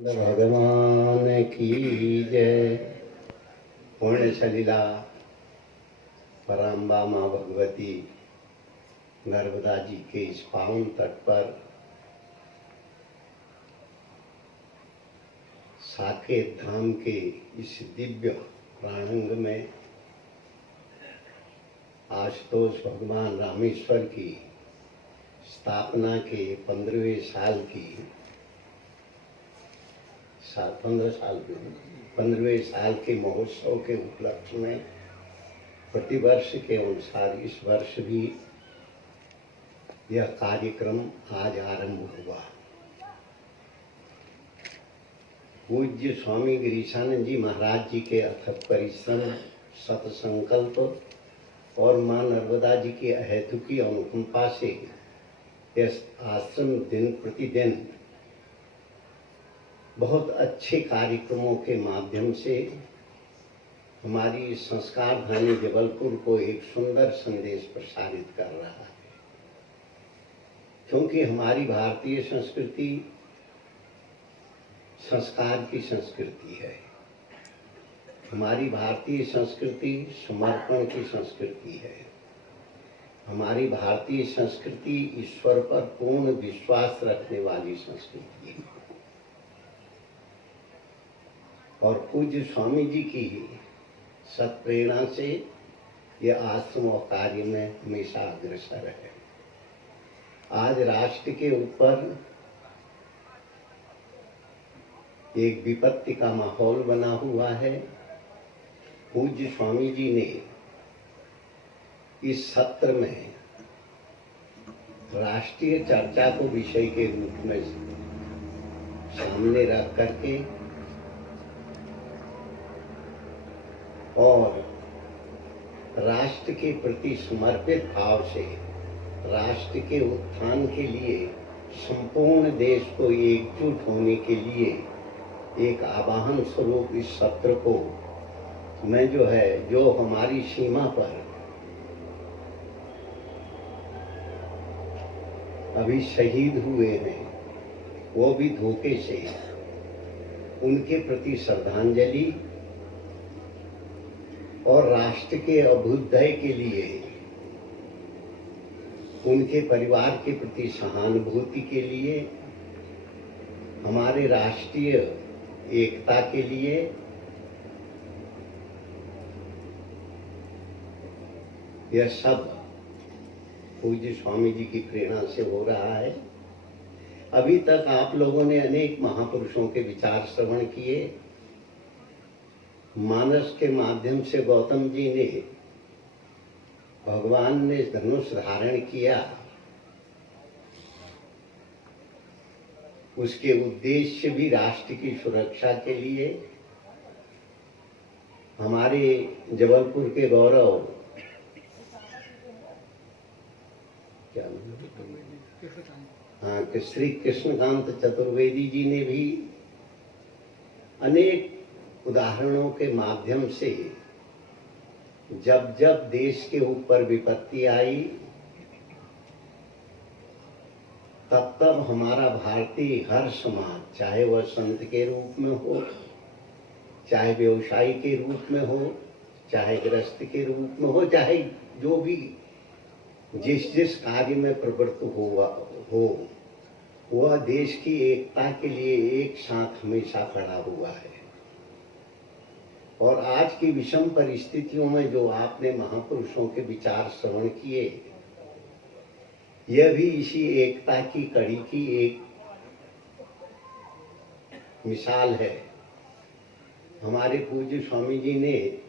भगवान की जय। पूर्ण सलीला पराम्बा माँ भगवती नर्मदा जी के इस पावन तट पर साकेत धाम के इस दिव्य प्रांगण में आशुतोष भगवान रामेश्वर की स्थापना के 15वें साल की 15वें साल के महोत्सव के उपलक्ष्य में प्रतिवर्ष के अनुसार इस वर्ष भी यह कार्यक्रम आज आरंभ हुआ। पूज्य स्वामी गिरीशानंद जी महाराज जी के अथक परिश्रम, सत्संकल्प और मां नर्मदा जी की अहेतुकी अनुकंपा से यह आश्रम दिन प्रतिदिन बहुत अच्छे कार्यक्रमों के माध्यम से हमारी संस्कार धानी जबलपुर को एक सुंदर संदेश प्रसारित कर रहा है। क्योंकि हमारी भारतीय संस्कृति संस्कार की संस्कृति है। हमारी भारतीय संस्कृति समर्पण की संस्कृति है। हमारी भारतीय संस्कृति ईश्वर पर पूर्ण विश्वास रखने वाली संस्कृति है। और पूज्य स्वामी जी की सत्प्रेरणा से यह आश्रम और कार्य में हमेशा अग्रसर है। आज राष्ट्र के ऊपर एक विपत्ति का माहौल बना हुआ है। पूज्य स्वामी जी ने इस सत्र में राष्ट्रीय चर्चा को विषय के रूप में सामने रख करके और राष्ट्र के प्रति समर्पित भाव से राष्ट्र के उत्थान के लिए संपूर्ण देश को एकजुट होने के लिए एक आवाहन स्वरूप इस सत्र को मैं जो हमारी सीमा पर अभी शहीद हुए हैं, वो भी धोखे से, उनके प्रति श्रद्धांजलि और राष्ट्र के अभ्युदय के लिए उनके परिवार के प्रति सहानुभूति के लिए, हमारे राष्ट्रीय एकता के लिए यह सब पूज्य स्वामी जी की प्रेरणा से हो रहा है। अभी तक आप लोगों ने अनेक महापुरुषों के विचार श्रवण किए। मानस के माध्यम से गौतम जी ने, भगवान ने धनुष धारण किया, उसके उद्देश्य भी राष्ट्र की सुरक्षा के लिए, हमारे जबलपुर के गौरव क्या श्री कृष्णकांत चतुर्वेदी जी ने भी अनेक उदाहरणों के माध्यम से जब जब देश के ऊपर विपत्ति आई तब तब हमारा भारतीय हर समाज, चाहे वह संत के रूप में हो, चाहे व्यवसायी के रूप में हो, चाहे गृहस्थ के रूप में हो, चाहे जो भी जिस कार्य में प्रवृत्त हो वह देश की एकता के लिए एक साथ हमेशा खड़ा हुआ है। और आज की विषम परिस्थितियों में जो आपने महापुरुषों के विचार श्रवण किए, यह भी इसी एकता की कड़ी की एक मिसाल है। हमारे पूज्य स्वामी जी ने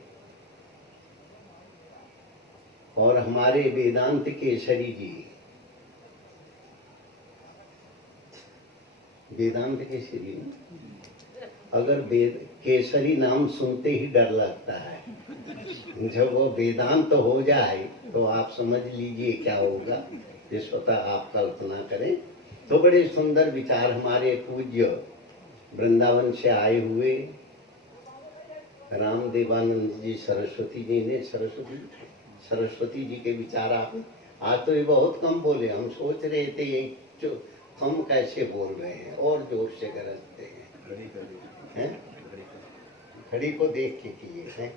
और हमारे वेदांत केसरी जी, वेदांत केसरी, अगर केसरी नाम सुनते ही डर लगता है। जब वो वेदांत हो जाए तो आप समझ लीजिए क्या होगा, ये स्वतः आप कल्पना करें। तो बड़े सुंदर विचार हमारे पूज्य वृंदावन से आए हुए रामदेवानंद जी सरस्वती जी ने, सरस्वती जी के विचार आज तो ये बहुत कम बोले। हम सोच रहे थे ये जो हम कैसे बोल रहे हैं और जोर से गरजते हैं। खड़ी को देख के किए हैं।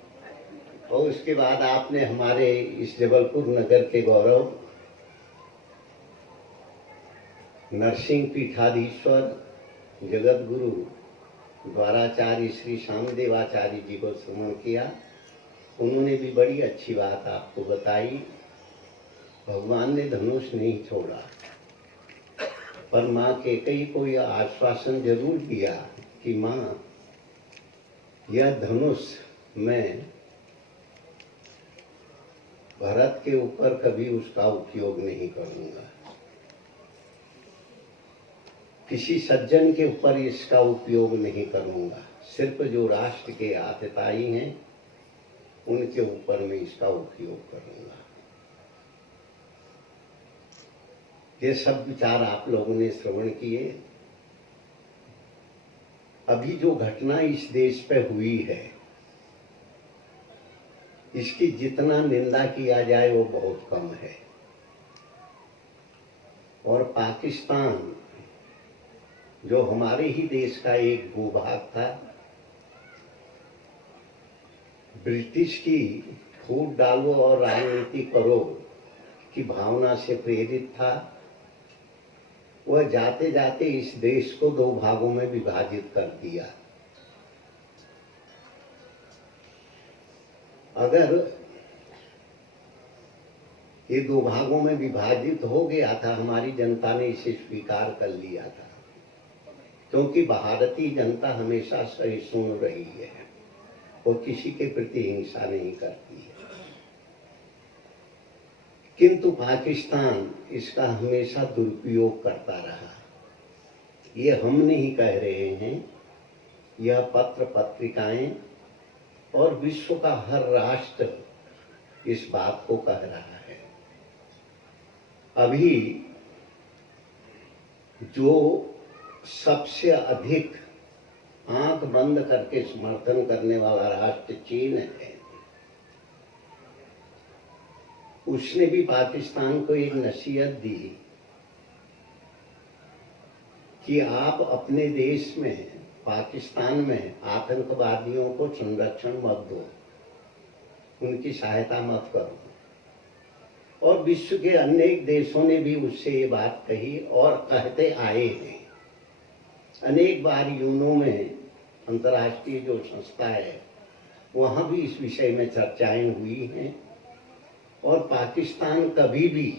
और उसके बाद आपने हमारे इस जबलपुर नगर के गौरव नरसिंह पीठाधीश्वर जगत गुरु द्वाराचार्य श्री श्यामदेवाचार्य जी को श्रवण किया। उन्होंने भी बड़ी अच्छी बात आपको बताई। भगवान ने धनुष नहीं छोड़ा, पर माँ कैकेयी को यह आश्वासन जरूर दिया कि माँ, यह धनुष मैं भरत के ऊपर कभी उसका उपयोग नहीं करूंगा, किसी सज्जन के ऊपर इसका उपयोग नहीं करूंगा, सिर्फ जो राष्ट्र के आतताई हैं उनके ऊपर मैं इसका उपयोग करूंगा। ये सब विचार आप लोगों ने श्रवण किए। अभी जो घटना इस देश पे हुई है, इसकी जितना निंदा किया जाए वो बहुत कम है। और पाकिस्तान जो हमारे ही देश का एक भूभाग था, ब्रिटिश की फूट डालो और राजनीति करो की भावना से प्रेरित था। वह जाते जाते इस देश को दो भागों में विभाजित कर दिया। अगर ये दो भागों में विभाजित हो गया था, हमारी जनता ने इसे स्वीकार कर लिया था, क्योंकि भारतीय जनता हमेशा सहिष्णु रही है, वो किसी के प्रति हिंसा नहीं करती है। किंतु पाकिस्तान इसका हमेशा दुरुपयोग करता रहा। ये हम नहीं कह रहे हैं, यह पत्र पत्रिकाएं और विश्व का हर राष्ट्र इस बात को कह रहा है। अभी जो सबसे अधिक आंख बंद करके समर्थन करने वाला राष्ट्र चीन है, उसने भी पाकिस्तान को एक नसीहत दी कि आप अपने देश में, पाकिस्तान में आतंकवादियों को संरक्षण मत दो, उनकी सहायता मत करो। और विश्व के अनेक देशों ने भी उससे ये बात कही और कहते आए हैं। अनेक बार यूनो में, अंतर्राष्ट्रीय जो संस्था है, वहां भी इस विषय में चर्चाएं हुई हैं। और पाकिस्तान कभी भी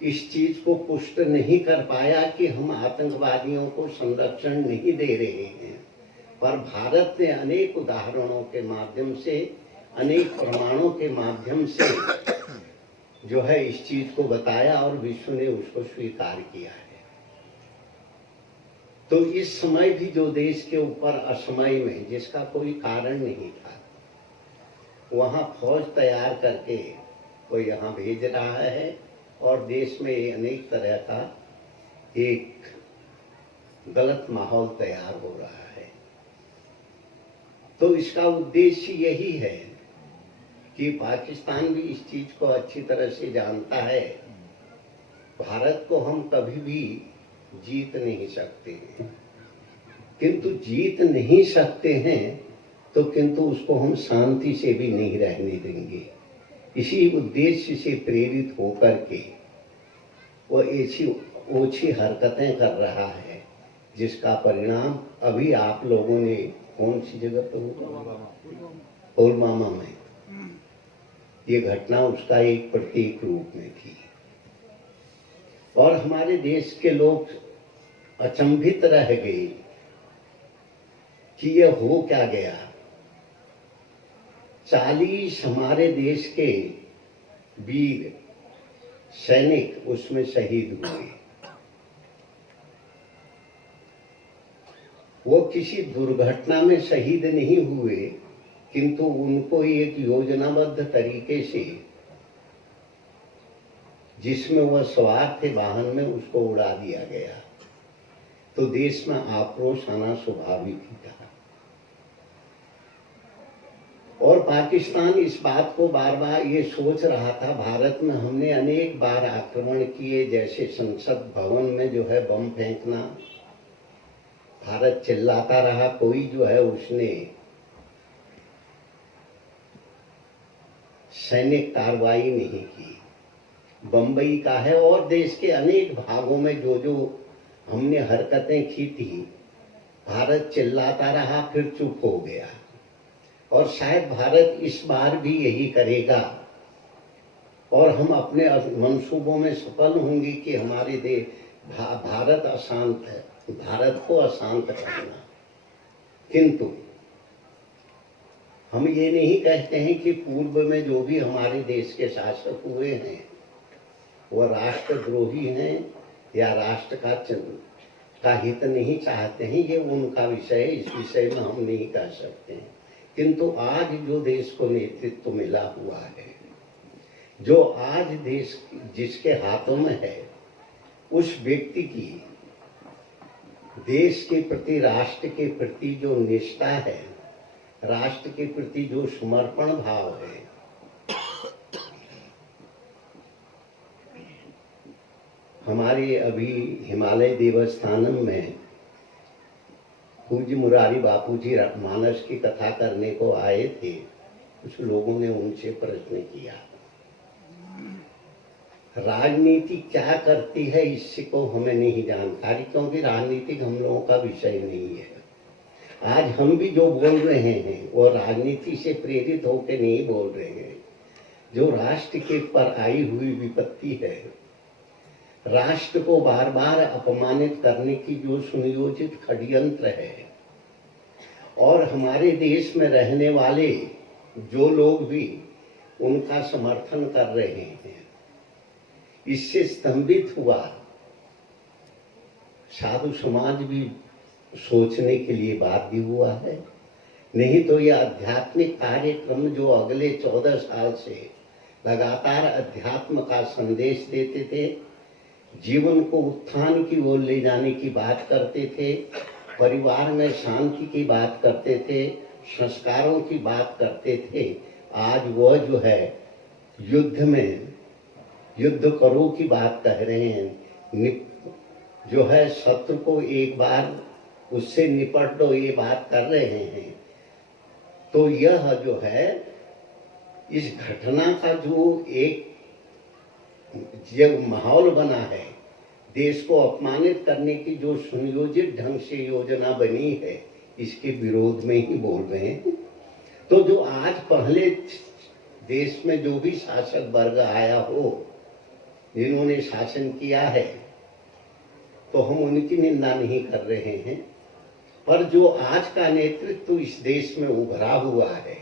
इस चीज को पुष्ट नहीं कर पाया कि हम आतंकवादियों को संरक्षण नहीं दे रहे हैं। पर भारत ने अनेक उदाहरणों के माध्यम से, अनेक प्रमाणों के माध्यम से जो है इस चीज को बताया और विश्व ने उसको स्वीकार किया है। तो इस समय भी जो देश के ऊपर असमय में, जिसका कोई कारण नहीं था, वहां फौज तैयार करके वो यहाँ भेज रहा है और देश में अनेक तरह का एक गलत माहौल तैयार हो रहा है। तो इसका उद्देश्य यही है कि पाकिस्तान भी इस चीज को अच्छी तरह से जानता है, भारत को हम कभी भी जीत नहीं सकते हैं। किंतु जीत नहीं सकते हैं तो किंतु उसको हम शांति से भी नहीं रहने देंगे। इसी उद्देश्य से प्रेरित होकर के वो ऐसी ओछी हरकतें कर रहा है, जिसका परिणाम अभी आप लोगों ने कौन सी जगह पर, पुलवामा में ये घटना उसका एक प्रतीक रूप में थी। और हमारे देश के लोग अचंभित रह गए कि ये हो क्या गया। 40 हमारे देश के वीर सैनिक उसमें शहीद हुए। वो किसी दुर्घटना में शहीद नहीं हुए, किंतु उनको एक योजनाबद्ध तरीके से, जिसमें वह सवार थे वाहन में, उसको उड़ा दिया गया। तो देश में आक्रोश आना स्वाभाविक ही था। और पाकिस्तान इस बात को बार बार ये सोच रहा था, भारत में हमने अनेक बार आक्रमण किए, जैसे संसद भवन में जो है बम फेंकना, भारत चिल्लाता रहा, कोई जो है उसने सैनिक कार्रवाई नहीं की। बंबई का है और देश के अनेक भागों में जो जो हमने हरकतें की थी, भारत चिल्लाता रहा, फिर चुप हो गया। और शायद भारत इस बार भी यही करेगा और हम अपने मंसूबों में सफल होंगे कि हमारे भारत अशांत है, भारत को अशांत रखना। किंतु हम ये नहीं कहते हैं कि पूर्व में जो भी हमारे देश के शासक हुए हैं वह राष्ट्रद्रोही हैं या राष्ट्र का हित नहीं चाहते हैं, ये उनका विषय है, इस विषय में हम नहीं कह सकते हैं। किंतु आज जो देश को नेतृत्व मिला हुआ है, जो आज देश जिसके हाथों में है, उस व्यक्ति की देश के प्रति, राष्ट्र के प्रति जो निष्ठा है, राष्ट्र के प्रति जो समर्पण भाव है, हमारे अभी हिमालय देवस्थानम में पूज्य मुरारी बापू जी मानस की कथा करने को आए थे। कुछ लोगों ने उनसे प्रश्न किया, राजनीति क्या करती है इससे को हमें नहीं जानकारी, क्योंकि राजनीतिक हम लोगों का विषय नहीं है। आज हम भी जो बोल रहे हैं वो राजनीति से प्रेरित होकर नहीं बोल रहे हैं। जो राष्ट्र के पर आई हुई विपत्ति है, राष्ट्र को बार बार अपमानित करने की जो सुनियोजित षड्यंत्र है, और हमारे देश में रहने वाले जो लोग भी उनका समर्थन कर रहे हैं, इससे स्तंभित हुआ साधु समाज भी सोचने के लिए बाध्य हुआ है। नहीं तो यह आध्यात्मिक कार्यक्रम जो अगले 14 साल से लगातार अध्यात्म का संदेश देते थे, जीवन को उत्थान की ओर ले जाने की बात करते थे, परिवार में शांति की बात करते थे, संस्कारों की बात करते थे, आज वह जो है युद्ध में युद्ध करो की बात कह रहे हैं। जो है शत्रु को एक बार उससे निपट दो, ये बात कर रहे हैं। तो यह जो है इस घटना का जो एक माहौल बना है, देश को अपमानित करने की जो सुनियोजित ढंग से योजना बनी है, इसके विरोध में ही बोल रहे हैं। तो जो आज पहले देश में जो भी शासक वर्ग आया हो, जिन्होंने शासन किया है, तो हम उनकी निंदा नहीं कर रहे हैं, पर जो आज का नेतृत्व इस देश में उभरा हुआ है,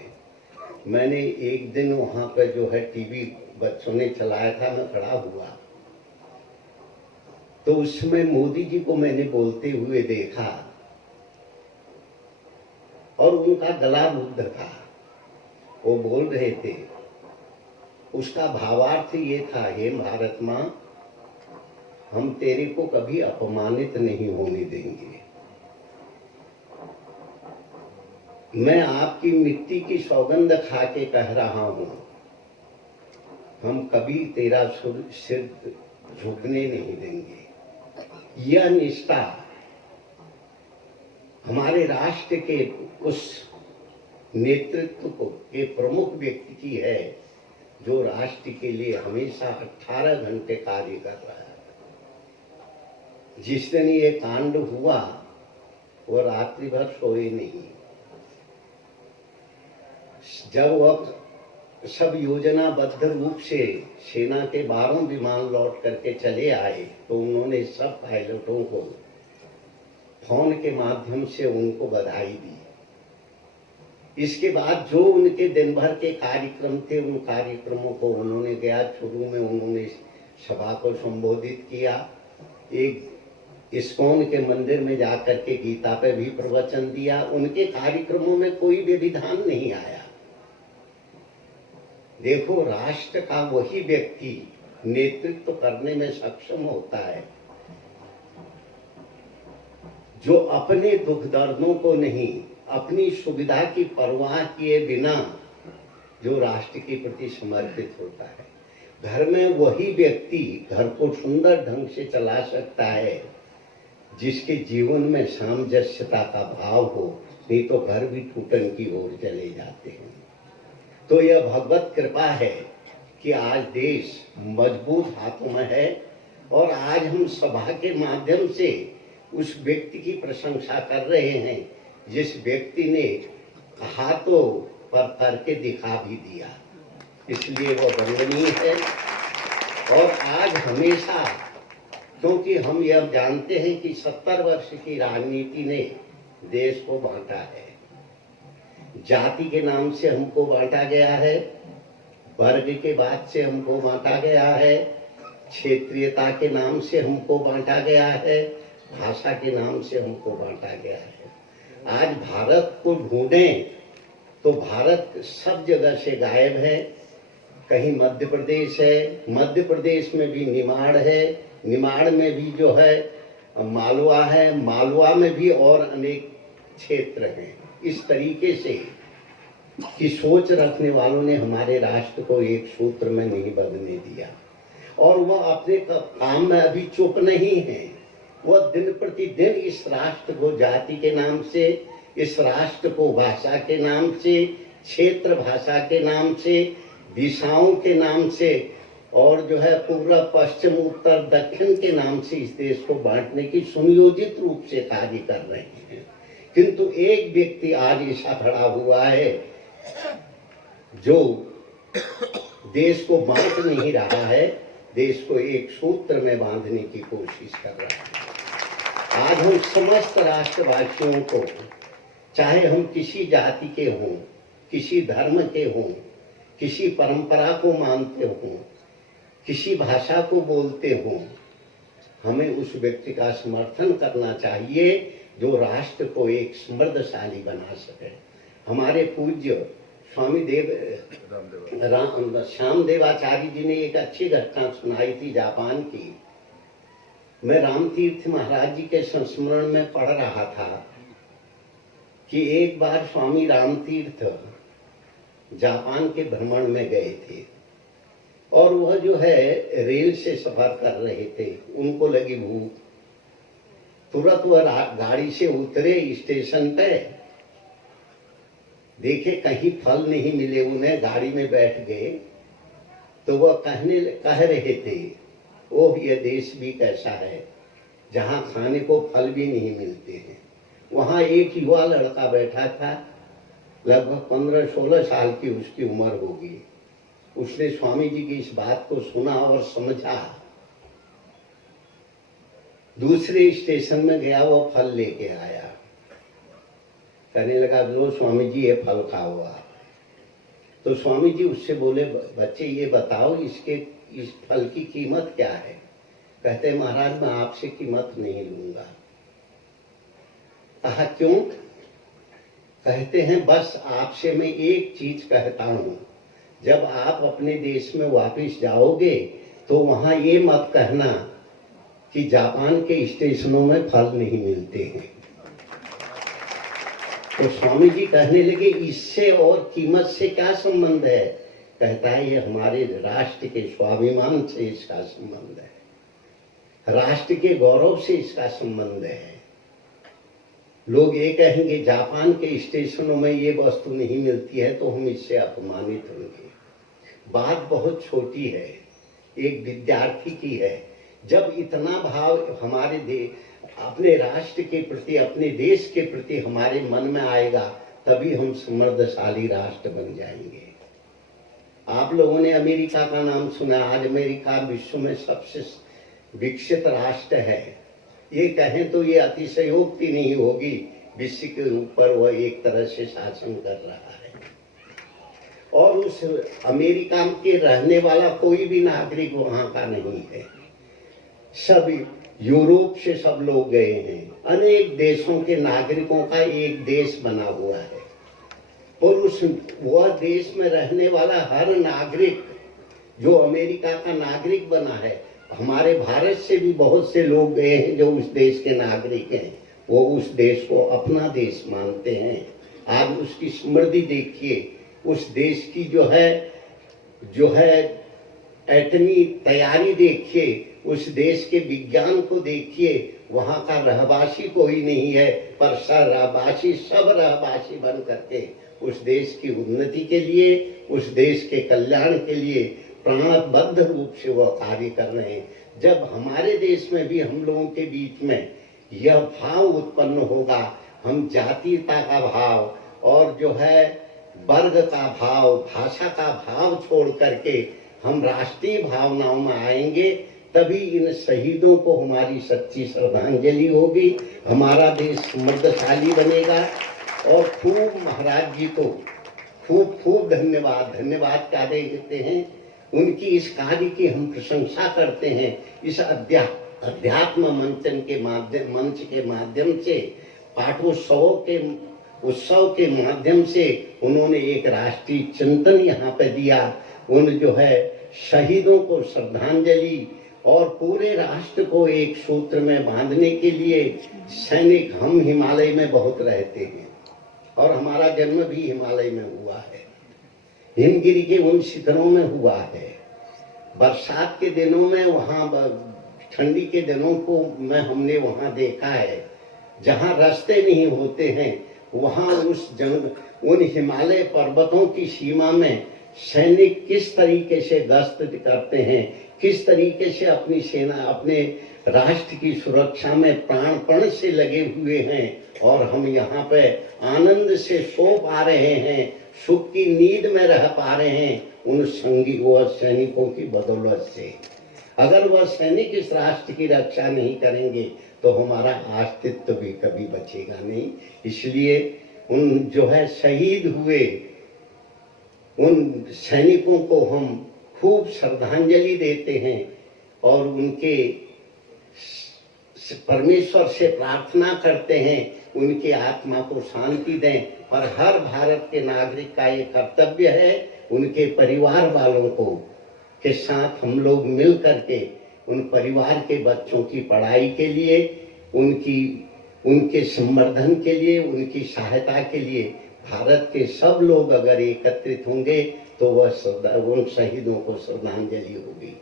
मैंने एक दिन वहां पर जो है टीवी बच्चों ने चलाया था, मैं खड़ा हुआ, तो उसमें मोदी जी को मैंने बोलते हुए देखा और उनका गला रुद्ध था। वो बोल रहे थे, उसका भावार्थ ये था, हे भारत मां, हम तेरे को कभी अपमानित नहीं होने देंगे। मैं आपकी मिट्टी की सौगंध खा के कह रहा हूं, हम कभी तेरा सिर झुकने नहीं देंगे। यह निष्ठा हमारे राष्ट्र के उस नेतृत्व को के प्रमुख व्यक्ति की है, जो राष्ट्र के लिए हमेशा 18 घंटे कार्य कर रहा है। जिस दिन ये कांड हुआ वो रात्रि भर सोए नहीं। जब वह सब योजनाबद्ध रूप से सेना के 12 विमान लौट करके चले आए, तो उन्होंने सब पायलटों को फोन के माध्यम से उनको बधाई दी। इसके बाद जो उनके दिन भर के कार्यक्रम थे, उन कार्यक्रमों को उन्होंने गया, शुरू में उन्होंने सभा को संबोधित किया, एक इस्कॉन के मंदिर में जाकर के गीता पे भी प्रवचन दिया। उनके कार्यक्रमों में कोई भी विधान नहीं आया। देखो, राष्ट्र का वही व्यक्ति नेतृत्व करने में सक्षम होता है जो अपने दुख दर्दों को नहीं, अपनी सुविधा की परवाह किए बिना जो राष्ट्र के प्रति समर्पित होता है। घर में वही व्यक्ति घर को सुंदर ढंग से चला सकता है जिसके जीवन में सामंजस्यता का भाव हो, नहीं तो घर भी टूटन की ओर चले जाते हैं। तो यह भगवत कृपा है कि आज देश मजबूत हाथों में है और आज हम सभा के माध्यम से उस व्यक्ति की प्रशंसा कर रहे हैं जिस व्यक्ति ने हाथों पर करके दिखा भी दिया, इसलिए वह वंदनीय है। और आज हमेशा, क्योंकि हम यह जानते हैं कि 70 वर्ष की राजनीति ने देश को बांटा है, जाति के नाम से हमको बांटा गया है, वर्ग के बाद से हमको बांटा गया है, क्षेत्रीयता के नाम से हमको बांटा गया है, भाषा के नाम से हमको बांटा गया है। आज भारत को ढूंढें तो भारत सब जगह से गायब है। कहीं मध्य प्रदेश है, मध्य प्रदेश में भी निमाड़ है, निमाड़ में भी जो है मालवा है, मालवा में भी और अनेक क्षेत्र हैं। इस तरीके से कि सोच रखने वालों ने हमारे राष्ट्र को एक सूत्र में नहीं बंधने दिया और वह अपने काम में अभी चुप नहीं है। वह दिन प्रतिदिन इस राष्ट्र को जाति के नाम से, इस राष्ट्र को भाषा के नाम से, क्षेत्र भाषा के नाम से, दिशाओं के नाम से और जो है पूर्व पश्चिम उत्तर दक्षिण के नाम से इस देश को बांटने की सुनियोजित रूप से कार्य कर रहे हैं। किंतु एक व्यक्ति आज ऐसा खड़ा हुआ है जो देश को बांट नहीं रहा है, देश को एक सूत्र में बांधने की कोशिश कर रहा है। आज हम समस्त राष्ट्रवासियों को, चाहे हम किसी जाति के हों, किसी धर्म के हों, किसी परंपरा को मानते हों, किसी भाषा को बोलते हों, हमें उस व्यक्ति का समर्थन करना चाहिए जो राष्ट्र को एक समृद्धशाली बना सके। हमारे पूज्य स्वामी श्यामदेवाचार्य जी ने एक अच्छी घटना सुनाई थी जापान की। मैं रामतीर्थ महाराज जी के संस्मरण में पढ़ रहा था कि एक बार स्वामी रामतीर्थ जापान के भ्रमण में गए थे और वह जो है रेल से सफर कर रहे थे। उनको लगी भूख, तुरंत वह गाड़ी से उतरे, स्टेशन पे देखे कहीं फल नहीं मिले उन्हें, गाड़ी में बैठ गए तो वह कह रहे थे, ओह यह देश भी कैसा है जहाँ खाने को फल भी नहीं मिलते हैं। वहाँ एक युवा लड़का बैठा था, लगभग 15-16 साल की उसकी उम्र होगी। उसने स्वामी जी की इस बात को सुना और समझा। दूसरे स्टेशन में गया, वो फल लेके आया, कहने लगा लो स्वामी जी ये फल खाओ आप। तो स्वामी जी उससे बोले, बच्चे ये बताओ इस फल की कीमत क्या है? कहते महाराज मैं आपसे कीमत नहीं लूंगा। कहा क्यों? कहते हैं बस आपसे मैं एक चीज कहता हूं, जब आप अपने देश में वापस जाओगे तो वहां ये मत कहना कि जापान के स्टेशनों में फल नहीं मिलते हैं। तो स्वामी जी कहने लगे इससे और कीमत से क्या संबंध है? कहता है ये हमारे राष्ट्र के स्वाभिमान से इसका संबंध है, राष्ट्र के गौरव से इसका संबंध है। लोग ये कहेंगे जापान के स्टेशनों में ये वस्तु नहीं मिलती है तो हम इससे अपमानित होंगे। बात बहुत छोटी है, एक विद्यार्थी की है। जब इतना भाव हमारे अपने राष्ट्र के प्रति, अपने देश के प्रति हमारे मन में आएगा तभी हम समृद्धशाली राष्ट्र बन जाएंगे। आप लोगों ने अमेरिका का नाम सुना। आज अमेरिका विश्व में सबसे विकसित राष्ट्र है। ये कहें तो ये अतिशयोक्ति नहीं होगी, विश्व के ऊपर वह एक तरह से शासन कर रहा है। और उस अमेरिका के रहने वाला कोई भी नागरिक वहां का नहीं है। सब यूरोप से सब लोग गए हैं। अनेक देशों के नागरिकों का एक देश बना हुआ है और वह देश में रहने वाला हर नागरिक जो अमेरिका का नागरिक बना है, हमारे भारत से भी बहुत से लोग गए हैं जो उस देश के नागरिक हैं, वो उस देश को अपना देश मानते हैं। आप उसकी समृद्धि देखिए, उस देश की जो है एटमी तैयारी देखिए, उस देश के विज्ञान को देखिए, वहां का रहवासी कोई नहीं है, पर रहवासी सब रहवासी बन करके उस देश की उन्नति के लिए, उस देश के कल्याण के लिए प्राणबद्ध रूप से वह कार्य कर रहे हैं। जब हमारे देश में भी हम लोगों के बीच में यह भाव उत्पन्न होगा, हम जातीयता का भाव और जो है वर्ग का भाव, भाषा का भाव छोड़ करके हम राष्ट्रीय भावनाओं में आएंगे, तभी इन शहीदों को हमारी सच्ची श्रद्धांजलि होगी, हमारा देश समृद्धशाली बनेगा। और खूब महाराज जी को खूब धन्यवाद क्या देते हैं, उनकी इस कार्य की हम प्रशंसा करते हैं। इस अध्यात्म मंच के माध्यम से, उत्सव के माध्यम से उन्होंने एक राष्ट्रीय चिंतन यहाँ पे दिया। उन जो है शहीदों को श्रद्धांजलि और पूरे राष्ट्र को एक सूत्र में बांधने के लिए सैनिक, हम हिमालय में बहुत रहते हैं और हमारा जन्म भी हिमालय में हुआ है, हिमगिरी के उन शिखरों में हुआ है। बरसात के दिनों में वहाँ, ठंडी के दिनों को में हमने वहाँ देखा है, जहाँ रास्ते नहीं होते हैं, वहाँ उन हिमालय पर्वतों की सीमा में सैनिक किस तरीके से गश्त करते हैं, किस तरीके से अपनी सेना, अपने राष्ट्र की सुरक्षा में प्राणपण से लगे हुए हैं, और हम यहाँ पे आनंद से सो पा रहे हैं, सुख की नींद में रह पा रहे हैं उन सैनिकों की बदौलत से। अगर वह सैनिक इस राष्ट्र की रक्षा नहीं करेंगे तो हमारा अस्तित्व भी कभी बचेगा नहीं। इसलिए उन जो है शहीद हुए उन सैनिकों को हम खूब श्रद्धांजलि देते हैं और उनके परमेश्वर से प्रार्थना करते हैं उनकी आत्मा को शांति दें। और हर भारत के नागरिक का ये कर्तव्य है उनके परिवार वालों को के साथ हम लोग मिल करके उन परिवार के बच्चों की पढ़ाई के लिए, उनके संवर्धन के लिए, उनकी सहायता के लिए भारत के सब लोग अगर एकत्रित होंगे तो वह उन शहीदों को श्रद्धांजलि होगी।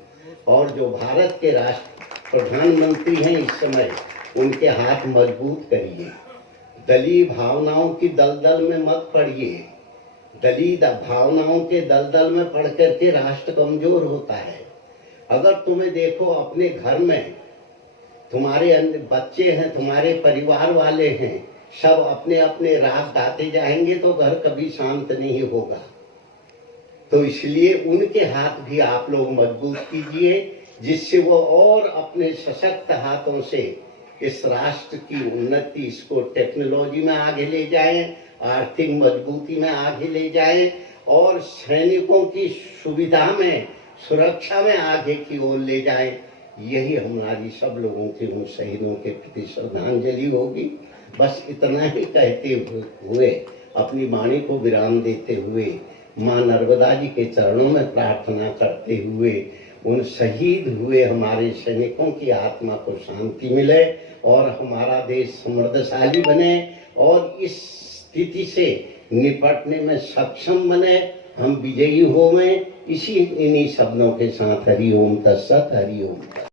और जो भारत के राष्ट्र प्रधानमंत्री हैं इस समय, उनके हाथ मजबूत करिए, दलीय भावनाओं की दलदल में मत पड़िए। दलीय भावनाओं के दलदल में पड़ करके राष्ट्र कमजोर होता है। अगर तुम्हें देखो अपने घर में तुम्हारे बच्चे हैं, तुम्हारे परिवार वाले हैं, सब अपने अपने राग गाते जाएंगे तो घर कभी शांत नहीं होगा। तो इसलिए उनके हाथ भी आप लोग मजबूत कीजिए, जिससे वो और अपने सशक्त हाथों से इस राष्ट्र की उन्नति, इसको टेक्नोलॉजी में आगे ले जाएं, आर्थिक मजबूती में आगे ले जाएं और सैनिकों की सुविधा में, सुरक्षा में आगे की ओर ले जाएं। यही हमारी सब लोगों के उन शहीदों के प्रति श्रद्धांजलि होगी। बस इतना ही कहते हुए अपनी वाणी को विराम देते हुए माँ नर्मदा जी के चरणों में प्रार्थना करते हुए उन शहीद हुए हमारे सैनिकों की आत्मा को शांति मिले और हमारा देश समृद्धशाली बने और इस स्थिति से निपटने में सक्षम बने, हम विजयी होवें। इन्हीं शब्दों के साथ हरि ओम तत्सत, हरि ओम।